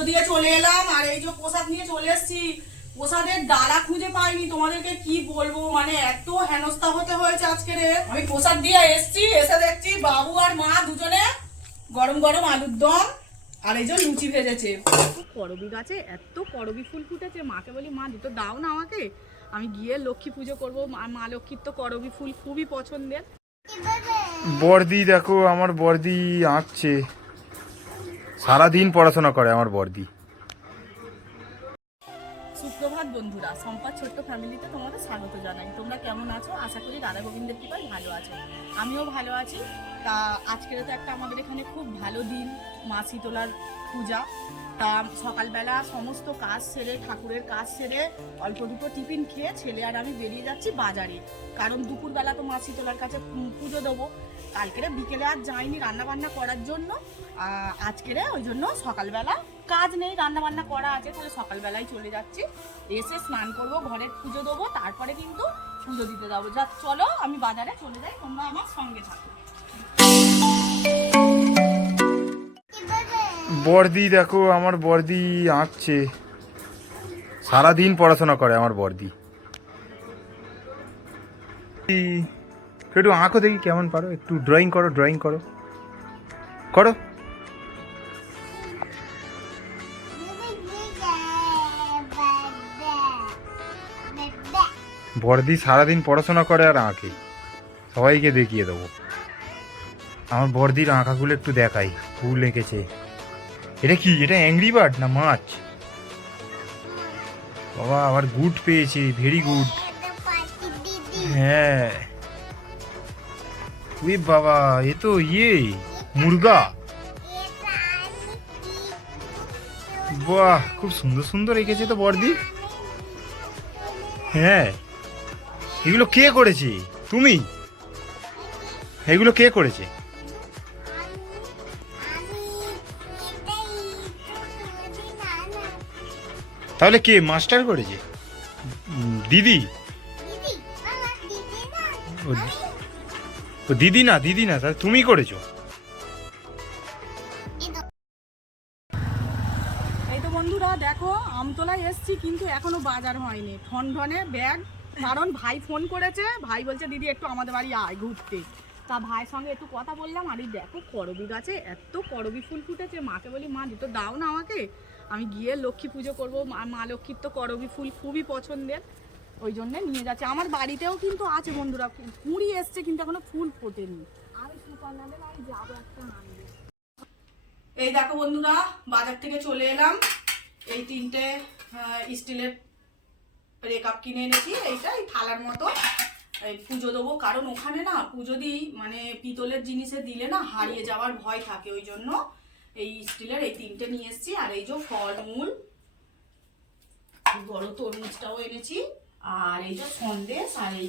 পুজো দিয়ে চলে এলাম আর এই যে প্রসাদ নিয়ে চলে এসেছি। প্রসাদের ডালা খুঁজে পাইনি তোমাদেরকে কি বলব? মানে এত হেনস্থা হতে হয়েছে আজকে রে আমি প্রসাদ দিয়ে এসেছি এসে দেখছি বাবু আর মা দুজনে গরম গরম আলুর দম আর এই যে লুচি ভেজেছে। করবি গাছে এত করবি ফুল ফুটেছে। মাকে বলি মা দুটো দাও না আমাকে। আমি গিয়ে লক্ষ্মী পুজো করব। মা- মা লক্ষ্মীর তো করবি ফুল খুবই পছন্দের। বর্দি দেখো আমার বর্দি আঁকছে। সারাদিন পড়াশোনা করে আমার বর্দি সুপ্রভাত বন্ধুরা সম্পাদ ছোট্ট ফ্যামিলিতে তোমাদের স্বাগত জানাই। তোমরা কেমন আছো? আশা করি রাধা গোবিন্দের কৃপায় ভালো আছো। আমিও ভালো আছি। তা আজকের তো একটা আমাদের এখানে খুব ভালো দিন মা শীতলার পূজা। তা সকালবেলা সমস্ত কাজ সেরে, ঠাকুরের কাজ সেরে অল্প দুটো টিফিন খেয়ে ছেলে আর আমি বেরিয়ে যাচ্ছি বাজারে। কারণ দুপুরবেলা তো মা শীতলার কাছে পুজো দেবো। কালকেরে বিকেলে আর যাইনি রান্না বান্না করার জন্য। আহ, আজকেরে ওই জন্য সকালবেলা কাজ নেই রান্না বান্না করা আছে তাহলে সকালবেলায় চলে যাচ্ছি। এসে স্নান করব ঘরের পুজো দেবো তারপরে কিন্তু পুজো দিতে যাব। যা চলো আমি বাজারে চলে যাই তোমরা আমার সঙ্গে থাকো। বর্দি দেখো আমার বর্দি আঁকছে। সারাদিন পড়াশোনা করে আমার বর্দি। একটু আঁকো দেখি কেমন পারো একটু ড্রয়িং করো ড্রয়িং করো। করো। বর্দি সারাদিন পড়াশোনা করে আর আঁকে সবাইকে দেখিয়ে দেবো। আমার বর্দির আঁকাগুলো একটু দেখাই। ফুল এঁকেছে। এটা কি? এটা অ্যাংরি বার্ড না মাছ? বাবা, আবার গুড পেয়েছে। Very good. হ্যাঁ। উই বাবা, এ তো ইয়ে মুরগা। বাহ, খুব সুন্দর সুন্দর এঁকেছে তো বর্দি হ্যাঁ। এগুলো কে করেছে? তুমি? এগুলো কে করেছে? তাহলে কে মাস্টার করেছে? দিদি? ও দিদি না দিদি না, তাহলে তুমি করেছ। এই তো বন্ধুরা, দেখো, আমতলায় এসছি, কিন্তু এখনও বাজার হয়নি। ঠন ঠনে ব্যাগ কারণ ভাই ফোন করেছে, ভাই বলছে, দিদি, একটু আমাদের বাড়ি আয় ঘুরতে। তা ভাইয়ের সঙ্গে একটু কথা বললাম, আর দেখো করবি গাছে, এত করবি ফুল ফুটেছে। মাকে বলি, মা দুটো দাও না আমাকে। আমি গিয়ে লক্ষ্মী পুজো করব। মা লক্ষ্মীর তো করবি ফুল খুবই পছন্দের। ওই জন্য নিয়ে যাচ্ছে। আমার বাড়িতেও কিন্তু আছে বন্ধুরা, কুড়ি এসছে কিন্তু এখনও ফুল ফোটেনি। আমি আমি যাব একটা এই দেখো বন্ধুরা, বাজার থেকে চলে এলাম। এই তিনটে স্টিলের রেকাপ কিনে এনেছি, এইটা, এই থালার মতো। এই পুজো দেবো, কারণ ওখানে না পুজো দিই মানে পিতলের জিনিসে দিলে না হারিয়ে যাওয়ার ভয় থাকে, ওই জন্য এই স্টিলের এই তিনটে নিয়ে এসেছি, আর এই যে ফলমূল, বড় তরমুজটাও এনেছি, আর এই যে সন্দেশ, আর এই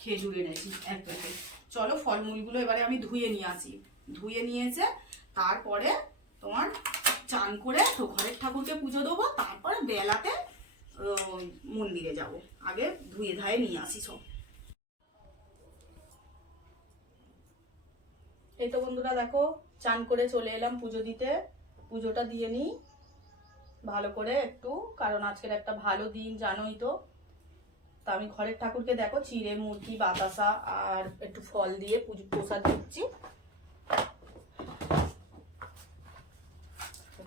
খেজুর এনেছি, এক প্যাকেট। চলো ফলমূলগুলো এবারে আমি ধুয়ে নিয়ে আসি। ধুয়ে নিয়ে এসে তারপরে তোমার চান করে তো ঘরের ঠাকুরকে পুজো দেবো, তারপরে বেলাতে মন্দিরে যাব। আগে ধুয়ে ধায়ে নিয়ে আসি সব। এই তো বন্ধুরা দেখো, চান করে চলে এলাম পুজো দিতে। পুজোটা দিয়ে নিই। ভালো করে একটু, কারণ আজকের একটা ভালো দিন, জানোই তো। তা আমি ঘরের ঠাকুরকে দেখো, চিড়ে, মুরগি, বাতাসা, আর একটু ফল দিয়ে পুজো, প্রসাদ দিচ্ছি।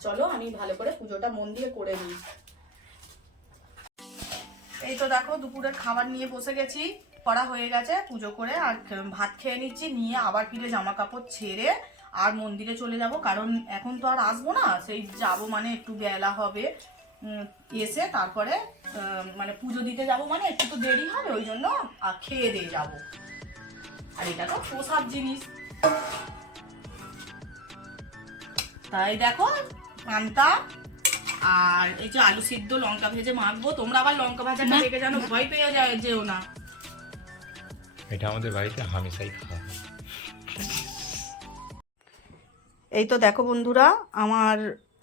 চলো, আমি ভালো করে পুজোটা মন দিয়ে করে নিই। এই তো দেখো, দুপুরের খাবার নিয়ে বসে গেছি। করা হয়ে গেছে, পুজো করে আর ভাত খেয়ে নিচ্ছি, নিয়ে আবার ফিরে জামা কাপড় ছেড়ে আর মন্দিরে চলে যাব। কারণ এখন তো আর আসব না, সেই যাব মানে একটু বেলা হবে। এসে তারপরে মানে পুজো দিতে যাব মানে একটু তো দেরি হবে, ওই জন্য খেয়ে দিয়ে যাব। আর এটা তো প্রসাদ জিনিস। তাই দেখো পান্তা আর এই যে আলু সিদ্ধ লঙ্কা ভেজে মাখবো। তোমরা আবার লঙ্কা ভাজাটা দেখে জানো ভয় পেয়ে যায় যেও না। এটা আমাদের বাড়িতে হামেশাই খাওয়া হয়। এই তো দেখো বন্ধুরা আমার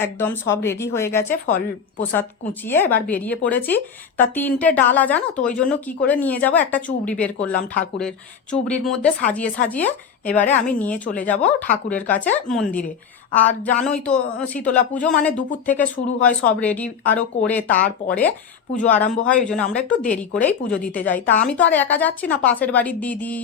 একদম সব রেডি হয়ে গেছে ফল প্রসাদ কুচিয়ে এবার বেরিয়ে পড়েছি। তা তিনটে ডালা জানো তো ওই জন্য কি করে নিয়ে যাব? একটা চুবড়ি বের করলাম ঠাকুরের। চুবড়ির মধ্যে সাজিয়ে সাজিয়ে এবারে আমি নিয়ে চলে যাব ঠাকুরের কাছে মন্দিরে। আর জানোই তো, শীতলা পুজো মানে দুপুর থেকে শুরু হয় সব রেডি আরও করে তারপরে পুজো আরম্ভ হয়, ওই জন্য আমরা একটু দেরি করেই পুজো দিতে যাই। তা আমি তো আর একা যাচ্ছি না, পাশের বাড়ির দিদি,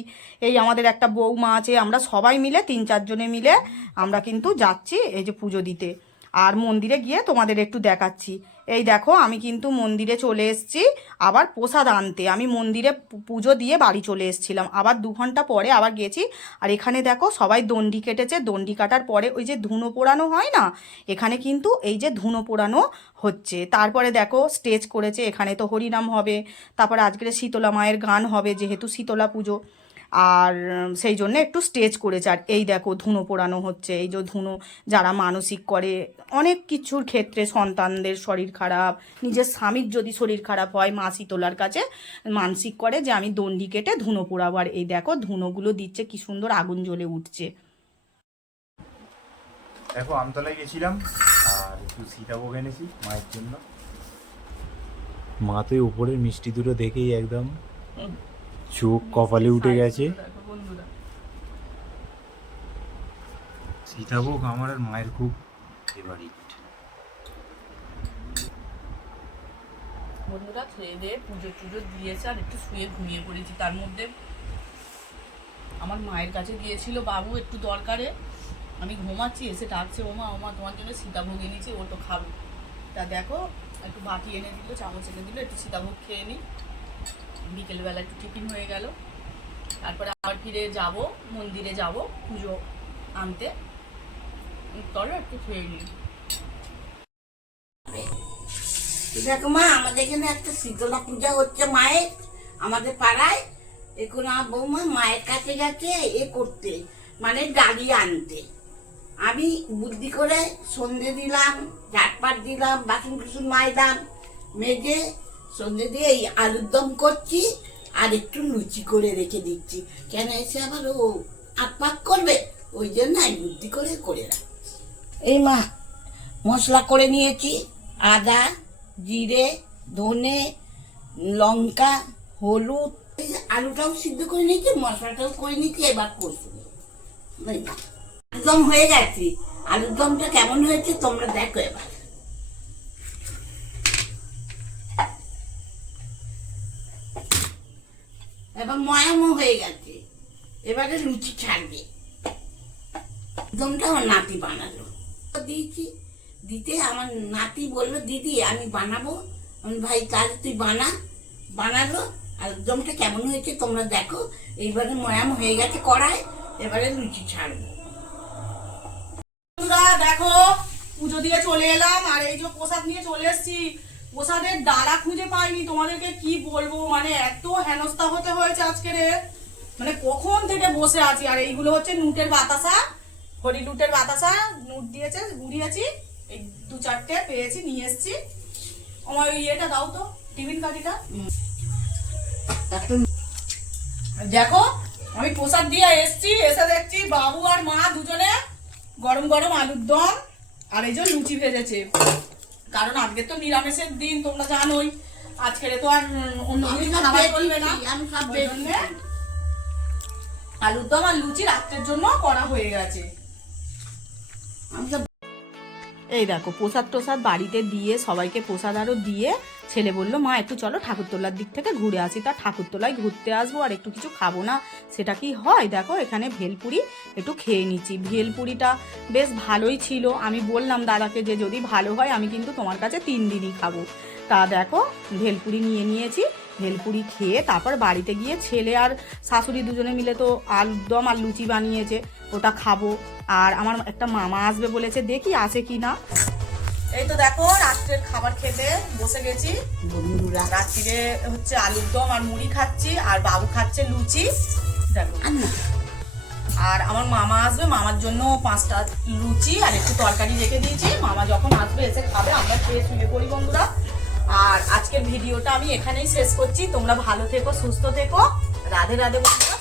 এই আমাদের একটা বৌমা আছে, আমরা সবাই মিলে, তিন চারজনে মিলে আমরা কিন্তু যাচ্ছি এই যে পুজো দিতে। আর মন্দিরে গিয়ে তোমাদের একটু দেখাচ্ছি। এই দেখো, আমি কিন্তু মন্দিরে চলে এসেছি, আবার প্রসাদ আনতে। আমি মন্দিরে পুজো দিয়ে বাড়ি চলে এসেছিলাম। আবার দু ঘণ্টা পরে আবার গেছি। আর এখানে দেখো, সবাই দণ্ডি কেটেছে। দণ্ডি কাটার পরে ওই যে ধুনো পোড়ানো হয় না? এখানে কিন্তু এই যে ধুনো পোড়ানো হচ্ছে। তারপরে দেখো, স্টেজ করেছে। এখানে তো হরিনাম হবে। তারপরে আজকের শীতলা মায়ের গান হবে, যেহেতু শীতলা পুজো। আর সেই জন্য একটু স্টেজ করেছে। আর এই দেখো ধুনো পোড়ানো হচ্ছে এই যে ধুনো যারা মানসিক করে অনেক কিছুর ক্ষেত্রে সন্তানদের শরীর খারাপ নিজের স্বামীর যদি শরীর খারাপ হয় মাসি তোলার কাছে মানসিক করে যে আমি দণ্ডি কেটে ধুনো পোড়াবো। আর এই দেখো ধুনোগুলো দিচ্ছে কি সুন্দর আগুন জ্বলে উঠছে। দেখো আমতলায় গেছিলাম আর একটু সীতাভোগ এনেছি মায়ের জন্য। মা তো উপরের মিষ্টি দুটো দেখেই একদম চোখ কপালে উঠে গেছে। সীতাভোগ আমার আর মায়ের খুব ফেভারিট বন্ধুরা খেয়ে দিয়ে পুজো টুজো দিয়েছে আর একটু শুয়ে ঘুমিয়ে পড়েছি। তার মধ্যে আমার মায়ের কাছে গিয়েছিল বাবু একটু দরকারে। আমি ঘুমাচ্ছি এসে ডাকছে ওমা ওমা তোমার জন্য সীতাভোগ এনেছি ও তো খাবে। তা দেখো একটু বাটি এনে দিল চামচ এনে দিল একটু সীতাভোগ খেয়ে নিই বিকেলবেলা একটু টিফিন হয়ে গেল। তারপরে আবার ফিরে যাব, মন্দিরে যাব পুজো আনতে। চলো একটু খেয়ে নিই। দেখো মা, আমাদের এখানে একটা শীতলা পূজা হচ্ছে মায়ের, আমাদের পাড়ায়। এখন আমার বৌমা, মায়ের কাছে গেছে, এ করতে মানে ডালি আনতে। আমি বুদ্ধি করে সন্ধে দিলাম, ঝাটপাট দিলাম বাসন কুসুন মাইলাম, মেজে সন্ধে দিয়ে এই আলুর দম করছি আর একটু লুচি করে রেখে দিচ্ছি। কেন এসে আবার ও আটপাক করবে? ওই জন্য বুদ্ধি করে করে রাখছি। এই মা মশলা করে নিয়েছি। আদা জিরে ধনে লঙ্কা হলুদ। আলুটাও সিদ্ধ করে নিয়েছি মশলাটাও করে নিয়েছি এবার না, একদম হয়ে গেছে। আলুর দমটা কেমন হয়েছে তোমরা দেখো এবার এবার ময়ামও হয়ে গেছে। এবারে লুচি ছাড়বে। দমটা আমার নাতি বানালো। দিয়েছি, দিতে আমার নাতি বলল, দিদি, আমি বানাবো। আমি, ভাই, তাহলে তুই বানা। বানালো, আর দমটা কেমন হয়েছে তোমরা দেখো। এইবারে ময়াম হয়ে গেছে কড়ায়, এবারে লুচি ছাড়বো। দেখো, পুজো দিয়ে চলে এলাম, আর এই যে প্রসাদ নিয়ে চলে এসেছি। প্রসাদের ডালা খুঁজে পাইনি। তোমাদেরকে কি বলব? মানে এত হেনস্থা হতে হয়েছে আজকে রে। মানে কখন থেকে বসে আছি? আর এইগুলো হচ্ছে নুটের বাতাসা, হরি লুটের বাতাসা, নুট দিয়েছে, গুড়িয়েছি, এই দু চারটে পেয়েছি, নিয়ে এসেছি। আমার ওই ইয়েটা দাও তো, টিফিন কাঠিটা। দেখো, আমি প্রসাদ দিয়ে এসছি, এসে দেখছি বাবু আর মা দুজনে গরম গরম আলুর দম আর এই যে লুচি ভেজেছে। কারণ আজকে তো নিরামিষের দিন তোমরা জানোই। আজকের তো আর অন্য কিছু খাবার করবে চলবে না। আমি। আলুর দম আর লুচি রাত্রের জন্য করা হয়ে গেছে। আমি এই দেখো, প্রসাদ টোসাদ বাড়িতে দিয়ে, সবাইকে প্রসাদ আরও দিয়ে, ছেলে বলল, মা, একটু চলো ঠাকুরতলার দিক থেকে ঘুরে আসি। তা ঠাকুরতলায় ঘুরতে আসব, আর একটু কিছু খাব না, সেটা কি হয়? দেখো, এখানে ভেলপুরি একটু খেয়ে নিচ্ছি। ভেলপুরিটা বেশ ভালোই ছিল। আমি বললাম দাদাকে যে, যদি ভালো হয়, আমি কিন্তু তোমার কাছে তিন দিনই খাব। তা দেখো, ভেলপুরি নিয়ে নিয়েছি। ভেলপুরি খেয়ে তারপর বাড়িতে গিয়ে ছেলে আর শাশুড়ি দুজনে মিলে তো আলুর দম আর লুচি বানিয়েছে। ওটা খাব। আর আমার একটা মামা আসবে বলেছে দেখি আসে কি না এই তো দেখো রাত্রের খাবার খেতে বসে গেছি। রাত্রিরে হচ্ছে আলুর দম আর মুড়ি খাচ্ছি আর বাবু খাচ্ছে লুচি। দেখো। আর আমার মামা আসবে মামার জন্য পাঁচটা লুচি আর একটু তরকারি রেখে দিয়েছি। মামা যখন আসবে এসে খাবে আমরা খেয়ে শুয়ে পড়ি বন্ধুরা। আর আজকের ভিডিওটা আমি এখানেই শেষ করছি। তোমরা ভালো থেকো সুস্থ থেকো। রাধে রাধে বন্ধুরা।